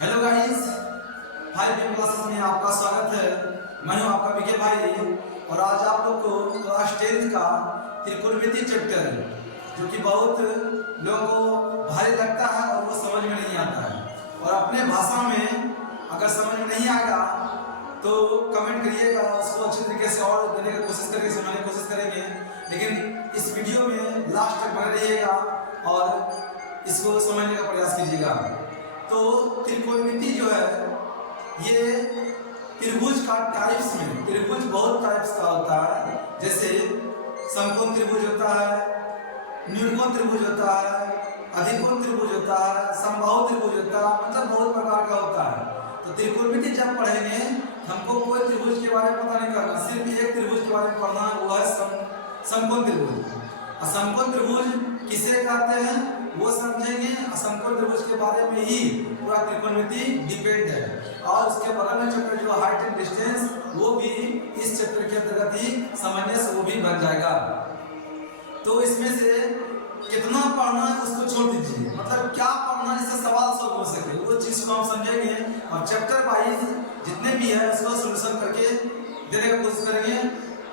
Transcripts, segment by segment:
Hello guys, 5 classes में आपका स्वागत है। मैं हूं आपका विके भाई और आज आप लोग को क्लास 10 का त्रिकोणमिति चैप्टर जो कि बहुत लोगों को भारी लगता है और वो समझ में नहीं आता है और अपने भाषा में अगर समझ में नहीं आएगा तो कमेंट करिएगा, उसको अच्छे तरीके से और देने की कोशिश करेंगे, समझने की कोशिश करेंगे। लेकिन इस वीडियो में लास्ट तक बने रहिएगा और इसको समझने का प्रयास कीजिएगा। तो त्रिकोणमिति जो है ये त्रिभुज का टाइप्स में, त्रिभुज बहुत टाइप्स का होता है, जैसे समकोण त्रिभुज होता है, न्यूनकोण त्रिभुज होता है, अधिकोण त्रिभुज होता है, समबाहु त्रिभुज होता है, मतलब बहुत प्रकार का होता है। तो त्रिकोणमिति जब पढ़ेंगे हमको कोई त्रिभुज के बारे में पता नहीं करना, सिर्फ एक त्रिभुज के बारे में पढ़ना है, वो है समकोण त्रिभुज। असमकोण त्रिभुज किसे कहते हैं वो समझेंगे। असमकोण त्रिभुज के बारे में ही पूरा त्रिकोणमिति डिपेंड है और उसके बगल में चैप्टर जो हाइट एंड डिस्टेंस वो भी इस चैप्टर के अंतर्गत ही समझने से वो भी बन जाएगा। तो इसमें से कितना पढ़ना है उसको छोड़ दीजिए, मतलब क्या पढ़ना है जिससे सवाल सॉल्व हो सके वो चीज को हम समझेंगे और चैप्टर वाइज जितने भी है उसको सोल्यूशन करके देने की कोशिश करेंगे।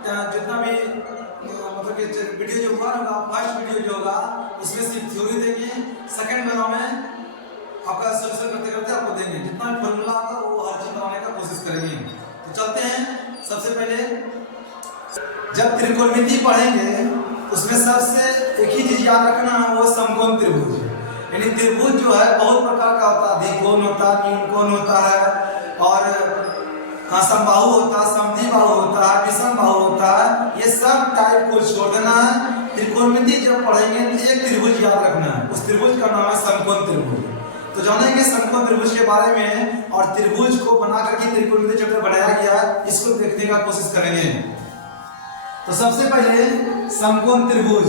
जितना भी मतलब कि वीडियो जो होगा ना, फर्स्ट वीडियो जो होगा उसमें सिर्फ थ्योरी देंगे, सेकंड वाला में आपका सोल्यूशन करते करते आपको देंगे, जितना भी फॉर्मूला होगा वो हर चीज बनाने का कोशिश करेंगे। तो चलते हैं। सबसे पहले जब त्रिकोणमिति पढ़ेंगे उसमें सबसे एक ही चीज याद रखना है, वो समकोण त्रिभुज। यानी त्रिभुज जो है बहुत प्रकार का होता है, अधिकोण होता है, न्यूनकोण होता है और समबाहु होता है, समद्विबाहु होता है, विषमबाहु होता है। ये सब टाइप को छोड़ देना है। त्रिकोणमिति जब पढ़ेंगे तो एक त्रिभुज याद रखना है, उस त्रिभुज का नाम है समकोण त्रिभुज। तो जानेंगे समकोण त्रिभुज के बारे में और त्रिभुज को बना करके त्रिकोणमिति चैप्टर बनाया गया है, इसको देखने का कोशिश करेंगे। तो सबसे पहले समकोण त्रिभुज,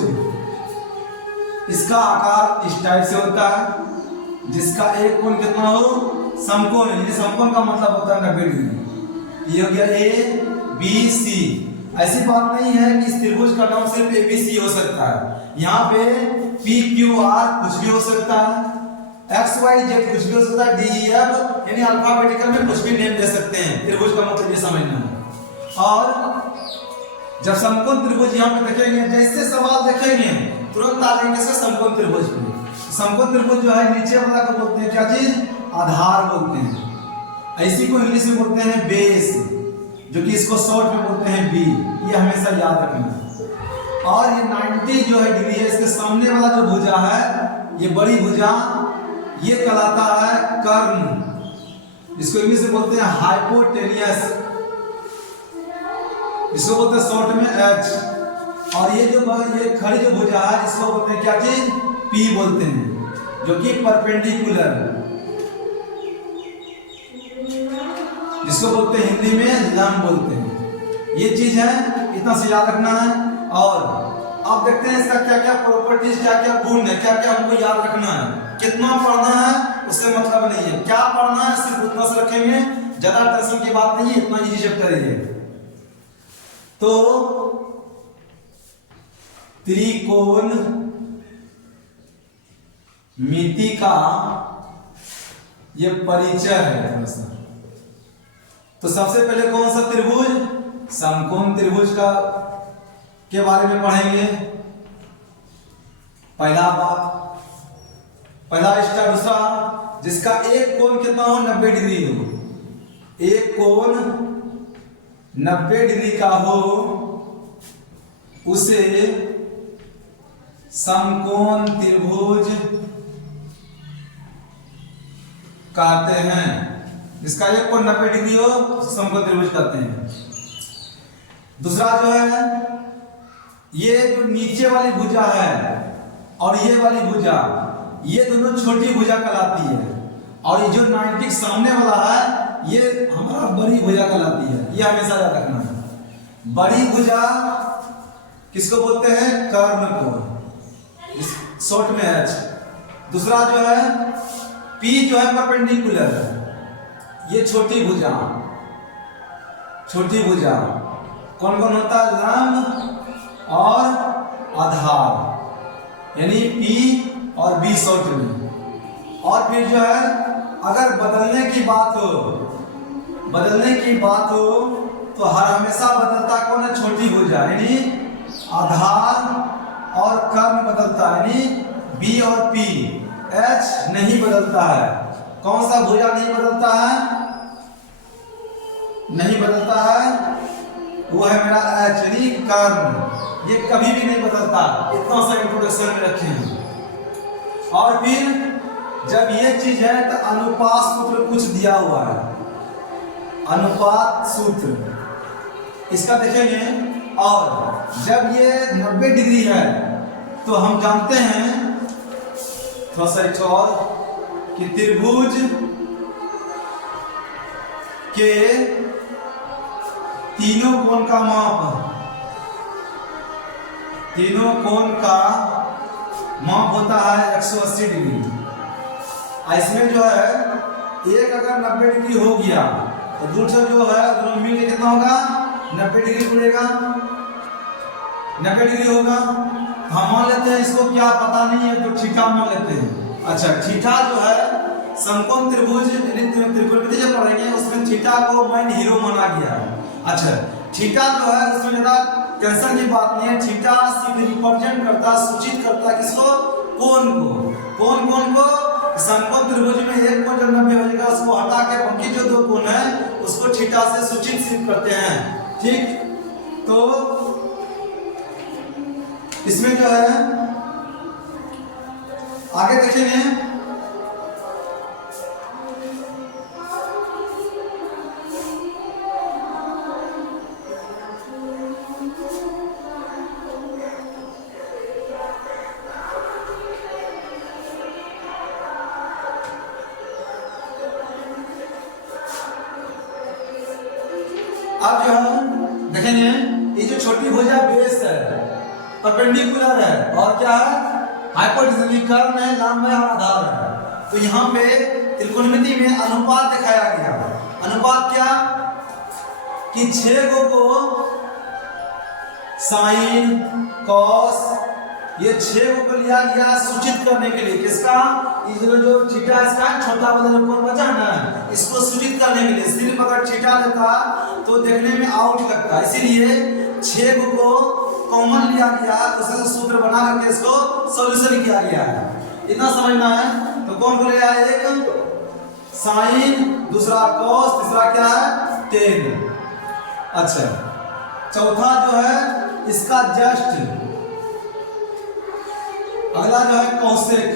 इसका आकार इस टाइप से होता है जिसका एक कोण कितना हो समकोण, यानी समकोण का मतलब होता है 90 डिग्री। ये हो गया ए बी सी। ऐसी बात नहीं है कि इस त्रिभुज का नाम सिर्फ ए बी सी हो सकता है, यहाँ पे पी क्यू आर कुछ भी हो सकता है, एक्स वाई जेड कुछ भी हो सकता है, डी ई एफ यानी अल्फाबेटिकल में कुछ भी नेम दे सकते हैं। त्रिभुज का मतलब ये समझना है। और जब समकोण त्रिभुज यहाँ पे देखेंगे, जैसे सवाल देखेंगे तुरंत आ जाएंगे इसका समकोण त्रिभुज पे। समकोण त्रिभुज जो है नीचे वाला को बोलते हैं क्या चीज, आधार बोलते हैं। ऐसी को इंग्लिश में बोलते हैं बेस, जो कि इसको शॉर्ट में बोलते हैं बी। ये हमेशा याद रखना। और ये 90 जो है डिग्री है, इसके सामने वाला जो भुजा है ये बड़ी भुजा, ये कहलाता है कर्ण। इसको इंग्लिश में बोलते हैं हाइपोटेनियस, इसको बोलते हैं शॉर्ट में एच। और ये जो ये खड़ी जो भुजा है इसको बोलते हैं क्या चीज, पी बोलते हैं, जो कि परपेंडिकुलर, जिसको बोलते हैं हिंदी में लंब बोलते हैं। ये चीज है, इतना से याद रखना है। और आप देखते हैं इसका क्या क्या प्रॉपर्टीज, क्या क्या गुण है, क्या क्या हमको याद रखना है। कितना पढ़ना है उससे मतलब नहीं है, क्या पढ़ना है सिर्फ उतना से रखेंगे, ज्यादा टेंशन की बात नहीं है, इतना इजी चैप्टर है ये। तो त्रिकोण मिति का ये परिचय है थोड़ा सा। तो सबसे पहले कौन सा त्रिभुज, समकोण त्रिभुज का के बारे में पढ़ेंगे। पहला बात, पहला स्टेप, दूसरा जिसका एक कोण कितना हो 90 डिग्री हो, एक कोण 90 डिग्री का हो उसे समकोण त्रिभुज कहते हैं। इसका एक कोण 90 डिग्री हो समकोण त्रिभुज कहते हैं। दूसरा जो है, ये जो नीचे वाली भुजा है और ये वाली भुजा, ये दोनों छोटी भुजा कहलाती है। और ये जो 90 सामने वाला है ये हमारा बड़ी भुजा कहलाती है। ये हमेशा याद रखना है। बड़ी भुजा किसको बोलते हैं, कर्ण को, शॉर्ट में एच। दूसरा जो है पी जो है परपेंडिकुलर, ये छोटी भुजा, छोटी भुजा कौन कौन होता है, लंब और आधार, यानी पी और बी शॉर्ट में। और फिर जो है अगर बदलने की बात हो तो हर हमेशा बदलता कौन है? छोटी भुजा, यानी आधार और कर्ण बदलता है, यानी बी और पी। एच नहीं बदलता है। कौन सा भुजा नहीं बदलता है? नहीं बदलता है, वो है मेरा एच, यानी कर्ण। ये कभी भी नहीं बदलता। इतना सा इंट्रोडक्शन में रखे हैं। और फिर जब ये चीज है तो अनुपात सूत्र कुछ दिया हुआ है। अनुपात सूत्र इसका देखेंगे। और जब ये 90 डिग्री है तो हम जानते हैं, थोड़ा सा एक और, कि त्रिभुज के तीनों कोण का माप होता है 180 डिग्री। इसमें जो है एक अगर 90 डिग्री हो गया तो दूसरा जो है दोनों मिल के कितना होगा? 90 डिग्री मुड़ेगा, 90 डिग्री होगा। हम मान लेते हैं, इसको क्या पता नहीं है तो थीटा मान लेते हैं। अच्छा, थीटा जो है समकोण त्रिभुज त्रिकोणमिति जब पढ़ेंगे उसमें थीटा को मेन हीरो माना गया है। अच्छा, थीटा जो है उसमें ज्यादा टेंशन की बात नहीं है। थीटा सिर्फ रिप्रेजेंट करता, सूचित करता है किसको? कोण को। समकोण त्रिभुज में एक कोण जब 90 हो जाएगा उसको हटा के बाकी जो दो कोण है उसको थीटा से सूचित सिर्फ करते हैं। ठीक, तो इसमें जो है आगे देखेंगे। अब जो हम देखेंगे, ये जो छोटी भुजा बेस है, परपेंडिकुलर है, और क्या है? हाइपोटेन्यूज, कर्ण है, लंब है, आधार है। तो यहाँ पे त्रिकोणमिति में अनुपात दिखाया गया। अनुपात क्या? कि 6 को साइन, कॉस, ये 6 को लिया गया सूचित करने के लिए। किसका? जो थीटा इसका छोटा वाला कोण बचा ना, इसको सूचित करने के लिए। सिर्फ अगर थीटा लेता तो देखने में आउट लगता, इसीलिए 6 को कॉमन लिया गया, उससे सूत्र बना करके इसको सॉल्यूशन किया गया है। इतना समझना है। तो कौन को लिया? एक साइन, दूसरा कॉस, तीसरा क्या है? टेन। अच्छा, चौथा जो है इसका जस्ट, अगला जो है कौशिक,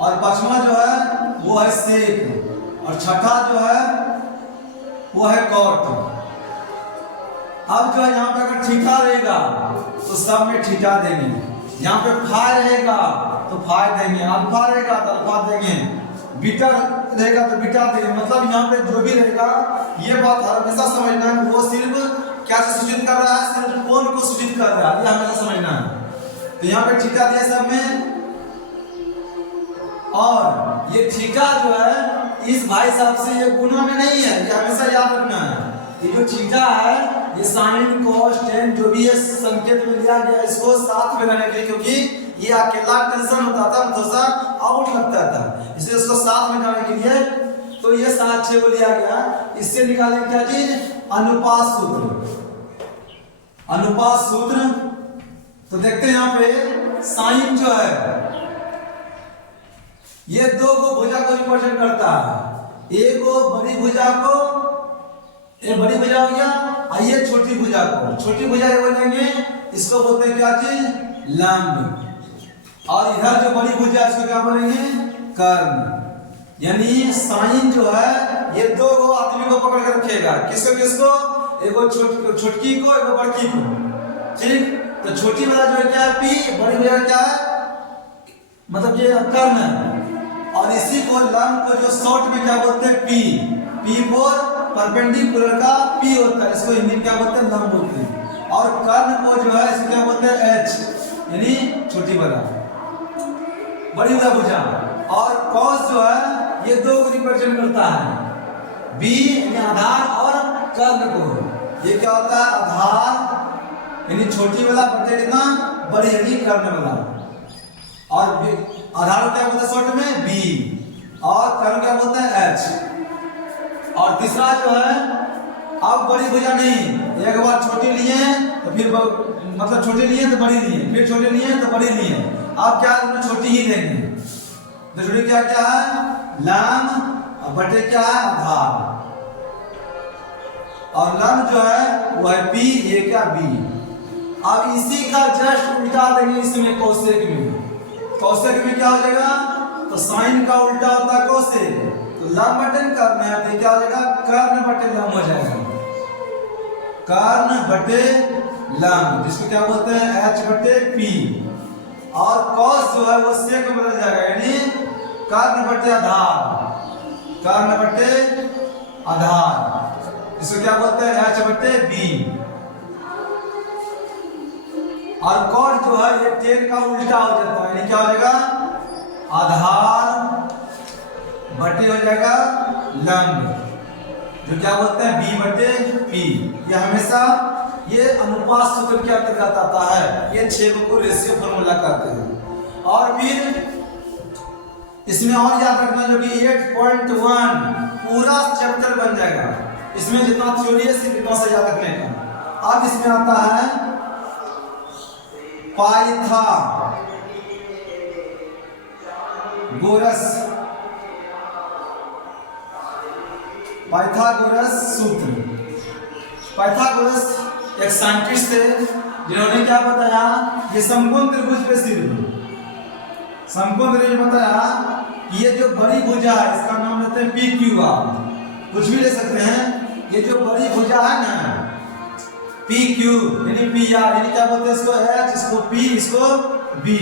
और पांचवा जो है वो है सेक, और छठा जो है वो है कॉट। अब जो है यहाँ पे अगर थीटा रहेगा तो सब में थीटा देंगे, यहाँ पे फाई रहेगा तो फाई देंगे, अल्फा रहेगा तो अल्फा देंगे, बीटा रहेगा तो बीटा देंगे। मतलब यहाँ पे जो भी रहेगा, ये बात हमेशा समझना है, वो सिर्फ क्या से सूचित कर रहा है? सिर्फ कोण को सूचित कर रहा है, ये हमेशा समझना है। तो यहाँ पे थीटा दिया सब में, और ये थीटा जो है इस भाई साहब से ये गुना में नहीं है, ये हमेशा याद रखना है। ये जो थीटा है ये साइन, कॉस, टेन जो भी है संकेत में लिया गया, इसको साथ में रहने के लिए, क्योंकि ये अकेला टेंशन होता था, थोड़ा सा आउट लगता था, इसलिए उसको साथ में जाने के लिए तो ये 7 6 को लिया गया। इससे निकालेंगे क्या चीज? अनुपात सूत्र। अनुपात सूत्र तो देखते हैं यहाँ पे साइन जो है ये 2 को भुजा को रिप्रेजेंट करता है। एक को बड़ी भुजा को, ये बड़ी भुजा हो गया, और ये छोटी भुजा को, छोटी भुजा ये बोलेंगे, इसको बोलते हैं क्या चीज? लंब। और इधर जो बड़ी भुजा है इसको क्या बोलेंगे? कर्ण। यानी साइन जो है ये 2 को आदमी को पकड़ कर रखेगा। किसको किसको? एगो छोटकी को, एगो बड़की को। ठीक, तो छोटी वाला जो है क्या है? पी, बड़ी भुजा क्या है? मतलब ये कर्ण है। और इसी को लंब को जो शॉर्ट में क्या बोलते हैं? पी। पी फोर परपेंडिकुलर का पी होता है, इसको हिंदी में क्या बोलते हैं? लंब बोलते हैं। और कर्ण को जो है इसको क्या बोलते हैं? एच, यानी छोटी वाला, बड़ी वाला भुजा। और कॉस जो है ये 2 को रिप्रेजेंट करता है, बी यानी आधार, और कर्ण को, ये क्या होता है? आधार यानी छोटी वाला बटे कितना? बड़ी यानी कर्ण वाला। और आधार क्या बोलते हैं शॉर्ट में? बी, और कर्ण क्या बोलते हैं? तीसरा जो है अब बड़ी भुजा नहीं, एक बार छोटी लिए तो फिर मतलब छोटे लिए तो बड़ी लिए, फिर छोटे लिए तो बड़ी लिए, अब क्या छोटी ही देंगे। तो छोटी क्या क्या है, लम, और बटे क्या है, आधार, और लम जो है वो है पी, ये क्या बी। अब इसी का जस्ट उल्टा देंगे इसमें कौशिक में। कौशिक में क्या हो जाएगा, तो साइन का उल्टा होता है कौशिक, तो लम बटन कर्ण है तो क्या हो जाएगा, कर्ण बटे लम हो जाएगा, कर्ण बटे लम, जिसको क्या बोलते हैं एच बटे पी। और कॉस जो है वो सेक में बदल जाएगा, यानी कर्ण बटे आधार, कर्ण बटे आधार, इसको क्या बोलते हैं एच बटे बी। और कॉट जो है ये टेन का उल्टा हो जाता है, यानी क्या हो जाएगा, आधार बटे हो जाएगा लंब, जो क्या बोलते हैं बी बटे पी। ये हमेशा ये अनुपात सूत्र के अंतर्गत आता है, ये 6 को रेशियो फॉर्मूला कहते हैं। और फिर इसमें और याद रखना जो कि 8.1 पूरा चैप्टर बन जाएगा, इसमें जितना थ्योरी है सिर्फ इतना से याद रखने का। अब इसमें आता है पाइथागोरस सूत्र। पाइथागोरस एक साइंटिस्ट थे जिन्होंने क्या बताया, ये समकोण त्रिभुज पे सिर्फ समकोण त्रिभुज बताया कि ये जो बड़ी भुजा है इसका नाम लेते हैं पी क्यू आर, कुछ भी ले सकते हैं। ये जो बड़ी भुजा है ना पी क्यू यानी पी आर, यानी क्या बोलते हैं इसको एच, इसको पी, इसको बी।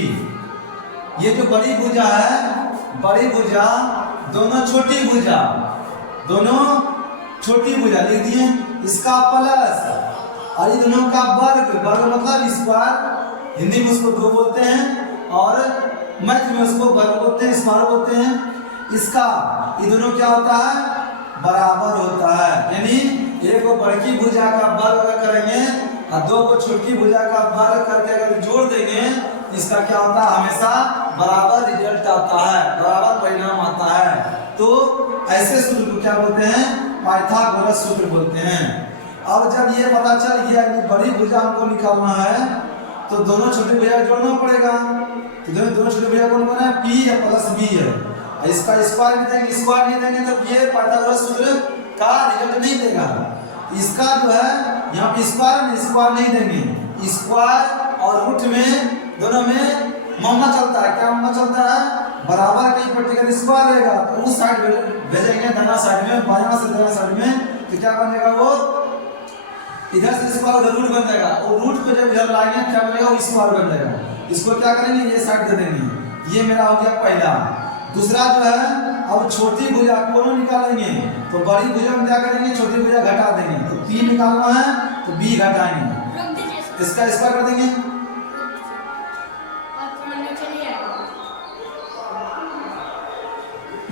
ये जो बड़ी भुजा है, बड़ी भुजा दोनों छोटी भुजा, दोनों छोटी भुजा लिख दिए, इसका प्लस और ये दोनों का वर्ग, वर्ग मतलब स्क्वायर, हिंदी में उसको दो बोलते हैं और मैथ में उसको वर्ग बोलते हैं, स्क्वायर बोलते हैं। इसका ये दोनों क्या होता है, बराबर होता है, यानी एक को बड़ी भुजा का वर्ग करेंगे और दो को छोटी भुजा का वर्ग करके अगर जोड़ देंगे, इसका क्या होता है, हमेशा बराबर रिजल्ट आता है, बराबर परिणाम आता है। तो ऐसे सूत्र को क्या बोलते हैं, पाइथागोरस सूत्र बोलते हैं। अब जब ये पता चल गया कि बड़ी भुजा हमको निकालना है तो दोनों छोटी भुजा जोड़ना पड़ेगा। तो दोनों छोटी भुजा कौन कौन है, पी या प्लस बी है। इसका स्क्वायर भी देंगे, स्क्वायर नहीं देंगे तो ये पाइथागोरस सूत्र का रिजल्ट नहीं देगा। इसका जो है यहाँ पे स्क्वायर नहीं देंगे, स्क्वायर और रूट में दोनों में मामला चलता है, क्या मामला चलता है, बराबर की पर्टिकुलर स्क्वायर रहेगा तो उस साइड भेजेंगे दाना साइड में, बायां से दाना साइड में, तो क्या बनेगा, वो इधर से स्क्वायर उधर रूट बन जाएगा, और रूट को जब इधर लाएंगे क्या बनेगा, वो स्क्वायर बन जाएगा। इसको क्या करेंगे, ये साइड दे देंगे। ये मेरा हो गया पहला। दूसरा जो है, अब छोटी भुजा को निकालेंगे तो बड़ी भुजा में क्या करेंगे, छोटी भुजा घटा देंगे, तो पी निकालना है तो बी घटाएंगे, इसका स्क्वायर कर देंगे,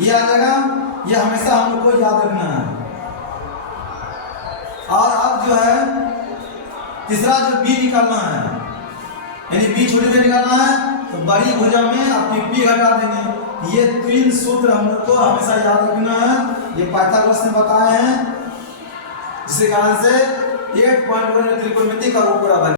ये आ जाएगा। ये हमेशा हम लोग को याद रखना है। और अब जो है तीसरा जो बी निकालना है, यानी बी छोटी भुजा निकालना है तो बड़ी भुजा में आप पी घटा देंगे। ये 3 सूत्र हम लोग को हमेशा याद रखना है, ये पाइथागोरस ने बताए हैं, जिसके कारण से 8.1 त्रिकोणमिति का रूप पूरा बन